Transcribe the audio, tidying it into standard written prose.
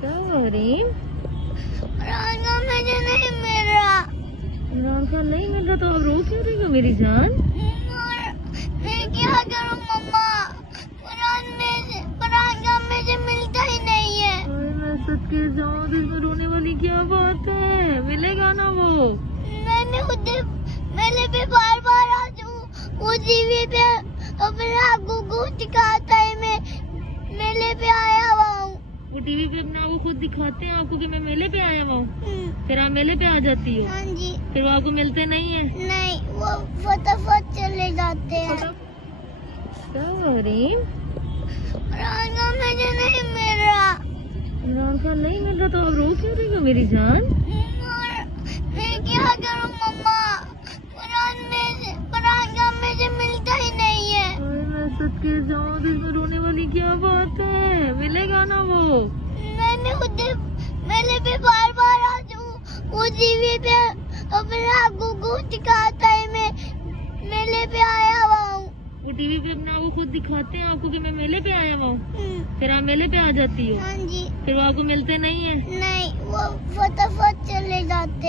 क्या हो रही? इमरान खान मुझे नहीं मिल रहा। इमरान खान नहीं मिल रहा तो अब रो क्यों रही हो मेरी जान? और मैं क्या करूं मम्मा, इमरान खान मुझे मिलता ही नहीं है। अरे मैं सच के जाऊं तो इसमें रोने वाली क्या बात है, मिलेगा ना वो। मैंने भी बार बार आज वो टीवी पे अपने आप को दिखाता है, मैं मेले पे आया हुआ हूँ। वो टीवी पे अपना वो खुद दिखाते हैं आपको कि मैं मेले पे आया हुआ हूँ, फिर आप मेले पे आ जाती हो, हाँ जी। फिर वो आपको मिलते नहीं है। नहीं, वो फटाफट चले जाते हैं। क्या हो रही? इमरान खान मुझे नहीं मिल रहा। इमरान खान नहीं मिल रहा तो अब रो क्यों रही हो मेरी जान? और मैं क्या करूं मम्मा, इमरान खान मुझे मिलता ही नहीं है। अरे मैं सच के जाऊं तो इसमें रोने वाली क्या बात है, मिलेगा ना वो। मैंने भी बार बार आज वो टीवी पे अपने आप को दिखाता है, मैं मेले पे आया हुआ हूँ। वो टीवी पे अपना वो खुद दिखाते हैं आपको कि मैं मेले पे आया हुआ हूँ, फिर आप मेले पे आ जाती हो, हाँ जी। फिर वो आपको मिलते नहीं है। नहीं, वो फटाफट चले जाते हैं।